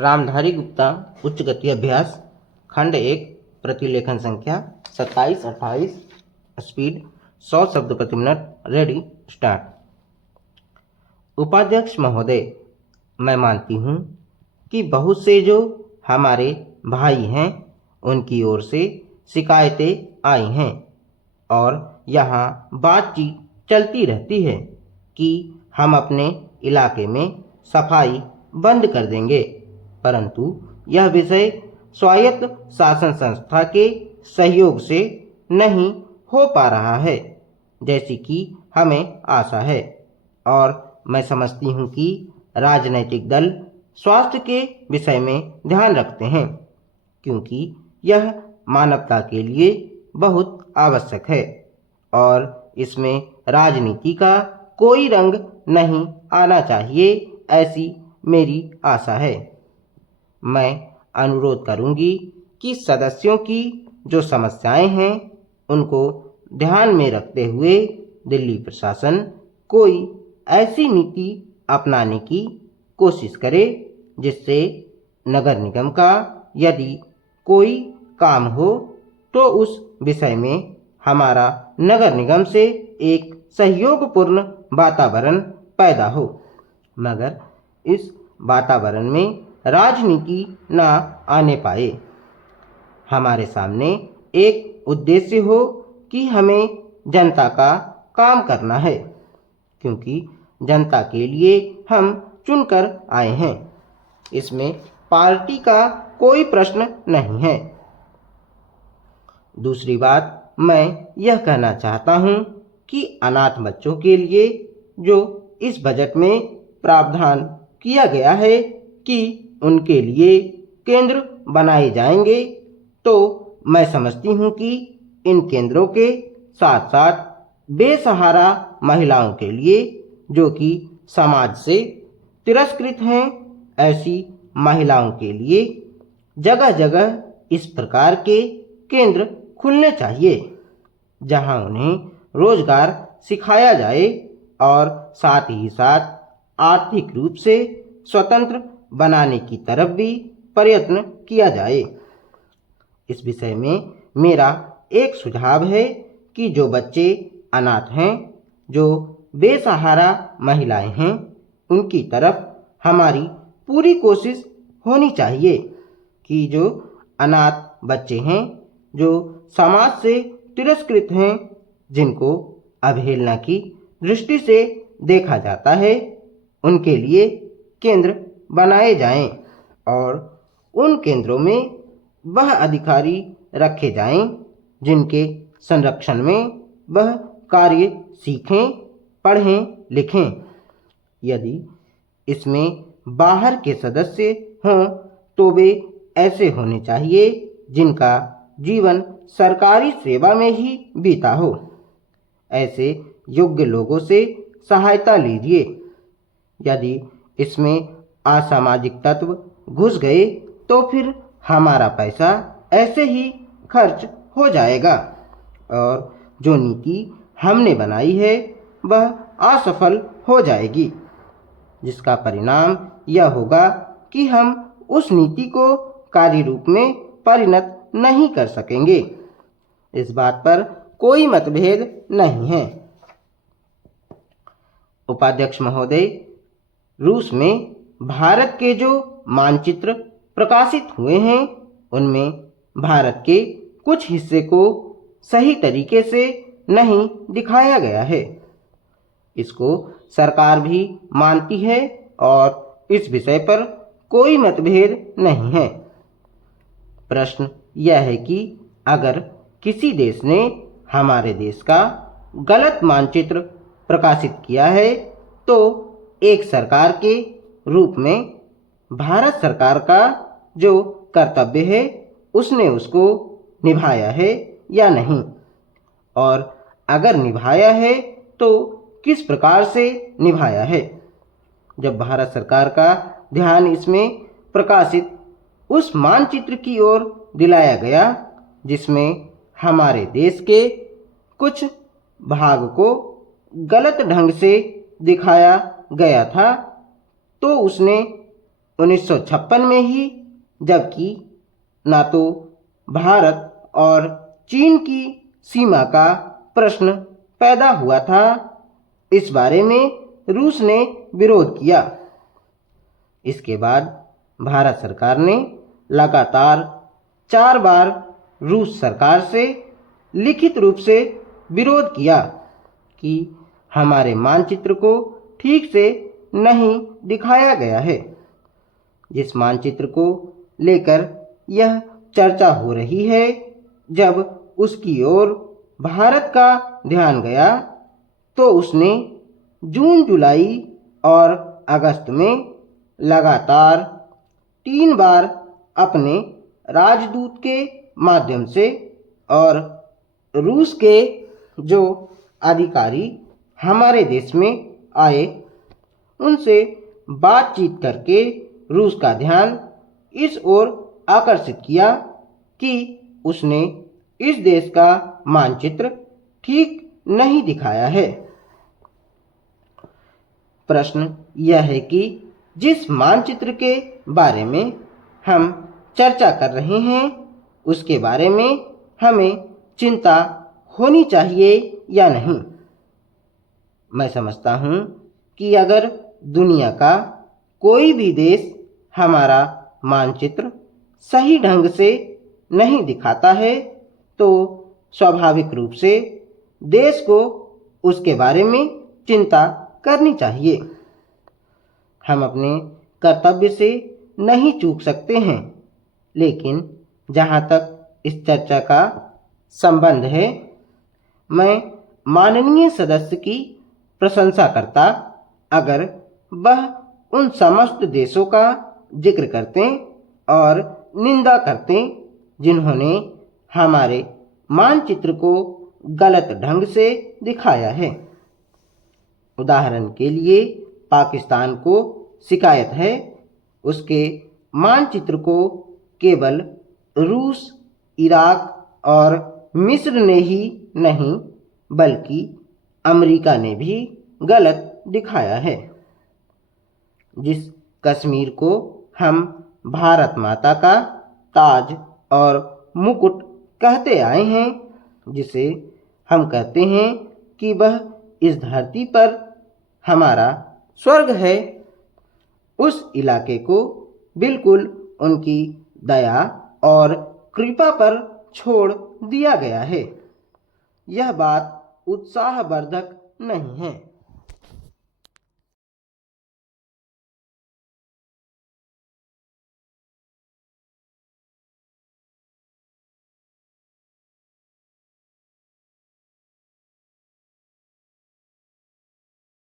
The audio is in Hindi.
रामधारी गुप्ता उच्च गति अभ्यास खंड 1 प्रतिलेखन संख्या 27-28 स्पीड 100 शब्द प्रति मिनट। Ready start. उपाध्यक्ष महोदय, मैं मानती हूँ कि बहुत से जो हमारे भाई हैं उनकी ओर से शिकायतें आई हैं और यहाँ बातचीत चलती रहती है कि हम अपने इलाके में सफाई बंद कर देंगे, परंतु यह विषय स्वायत्त शासन संस्था के सहयोग से नहीं हो पा रहा है जैसी कि हमें आशा है। और मैं समझती हूँ कि राजनैतिक दल स्वास्थ्य के विषय में ध्यान रखते हैं क्योंकि यह मानवता के लिए बहुत आवश्यक है और इसमें राजनीति का कोई रंग नहीं आना चाहिए, ऐसी मेरी आशा है। मैं अनुरोध करूंगी कि सदस्यों की जो समस्याएं हैं उनको ध्यान में रखते हुए दिल्ली प्रशासन कोई ऐसी नीति अपनाने की कोशिश करे जिससे नगर निगम का यदि कोई काम हो तो उस विषय में हमारा नगर निगम से एक सहयोगपूर्ण वातावरण पैदा हो, मगर इस वातावरण में राजनीति न आने पाए। हमारे सामने एक उद्देश्य हो कि हमें जनता का काम करना है क्योंकि जनता के लिए हम चुनकर आए हैं। इसमें पार्टी का कोई प्रश्न नहीं है। दूसरी बात, मैं यह कहना चाहता हूँ कि अनाथ बच्चों के लिए जो इस बजट में प्रावधान किया गया है कि उनके लिए केंद्र बनाए जाएंगे, तो मैं समझती हूँ कि इन केंद्रों के साथ साथ बेसहारा महिलाओं के लिए जो कि समाज से तिरस्कृत हैं, ऐसी महिलाओं के लिए जगह जगह इस प्रकार के केंद्र खुलने चाहिए जहां उन्हें रोजगार सिखाया जाए और साथ ही साथ आर्थिक रूप से स्वतंत्र बनाने की तरफ भी प्रयत्न किया जाए। इस विषय में मेरा एक सुझाव है कि जो बच्चे अनाथ हैं, जो बेसहारा महिलाएं हैं, उनकी तरफ हमारी पूरी कोशिश होनी चाहिए कि जो अनाथ बच्चे हैं, जो समाज से तिरस्कृत हैं, जिनको अवहेलना की दृष्टि से देखा जाता है, उनके लिए केंद्र बनाए जाएं और उन केंद्रों में वह अधिकारी रखे जाएं जिनके संरक्षण में वह कार्य सीखें, पढ़ें, लिखें। यदि इसमें बाहर के सदस्य हों तो वे ऐसे होने चाहिए जिनका जीवन सरकारी सेवा में ही बीता हो। ऐसे योग्य लोगों से सहायता लीजिए। यदि इसमें असामाजिक तत्व घुस गए तो फिर हमारा पैसा ऐसे ही खर्च हो जाएगा और जो नीति हमने बनाई है वह असफल हो जाएगी, जिसका परिणाम यह होगा कि हम उस नीति को कार्य रूप में परिणत नहीं कर सकेंगे। इस बात पर कोई मतभेद नहीं है। उपाध्यक्ष महोदय, रूस में भारत के जो मानचित्र प्रकाशित हुए हैं उनमें भारत के कुछ हिस्से को सही तरीके से नहीं दिखाया गया है। इसको सरकार भी मानती है और इस विषय पर कोई मतभेद नहीं है। प्रश्न यह है कि अगर किसी देश ने हमारे देश का गलत मानचित्र प्रकाशित किया है तो एक सरकार के रूप में भारत सरकार का जो कर्तव्य है उसने उसको निभाया है या नहीं, और अगर निभाया है तो किस प्रकार से निभाया है। जब भारत सरकार का ध्यान इसमें प्रकाशित उस मानचित्र की ओर दिलाया गया जिसमें हमारे देश के कुछ भाग को गलत ढंग से दिखाया गया था, तो उसने 1956 में ही, जबकि न तो भारत और चीन की सीमा का प्रश्न पैदा हुआ था। इस बारे में रूस ने विरोध किया। इसके बाद भारत सरकार ने लगातार 4 बार रूस सरकार से लिखित रूप से विरोध किया कि हमारे मानचित्र को ठीक से नहीं दिखाया गया है। जिस मानचित्र को लेकर यह चर्चा हो रही है, जब उसकी ओर भारत का ध्यान गया तो उसने जून, जुलाई और अगस्त में लगातार 3 बार अपने राजदूत के माध्यम से और रूस के जो अधिकारी हमारे देश में आए उनसे बातचीत करके रूस का ध्यान इस ओर आकर्षित किया कि उसने इस देश का मानचित्र ठीक नहीं दिखाया है। प्रश्न यह है कि जिस मानचित्र के बारे में हम चर्चा कर रहे हैं उसके बारे में हमें चिंता होनी चाहिए या नहीं। मैं समझता हूँ कि अगर दुनिया का कोई भी देश हमारा मानचित्र सही ढंग से नहीं दिखाता है तो स्वाभाविक रूप से देश को उसके बारे में चिंता करनी चाहिए। हम अपने कर्तव्य से नहीं चूक सकते हैं, लेकिन जहाँ तक इस चर्चा का संबंध है, मैं माननीय सदस्य की प्रशंसा करता अगर वह उन समस्त देशों का जिक्र करते और निंदा करते जिन्होंने हमारे मानचित्र को गलत ढंग से दिखाया है। उदाहरण के लिए पाकिस्तान को शिकायत है उसके मानचित्र को केवल रूस, इराक और मिस्र ने ही नहीं बल्कि अमेरिका ने भी गलत दिखाया है। जिस कश्मीर को हम भारत माता का ताज और मुकुट कहते आए हैं, जिसे हम कहते हैं कि वह इस धरती पर हमारा स्वर्ग है, उस इलाके को बिल्कुल उनकी दया और कृपा पर छोड़ दिया गया है। यह बात उत्साहवर्धक नहीं है।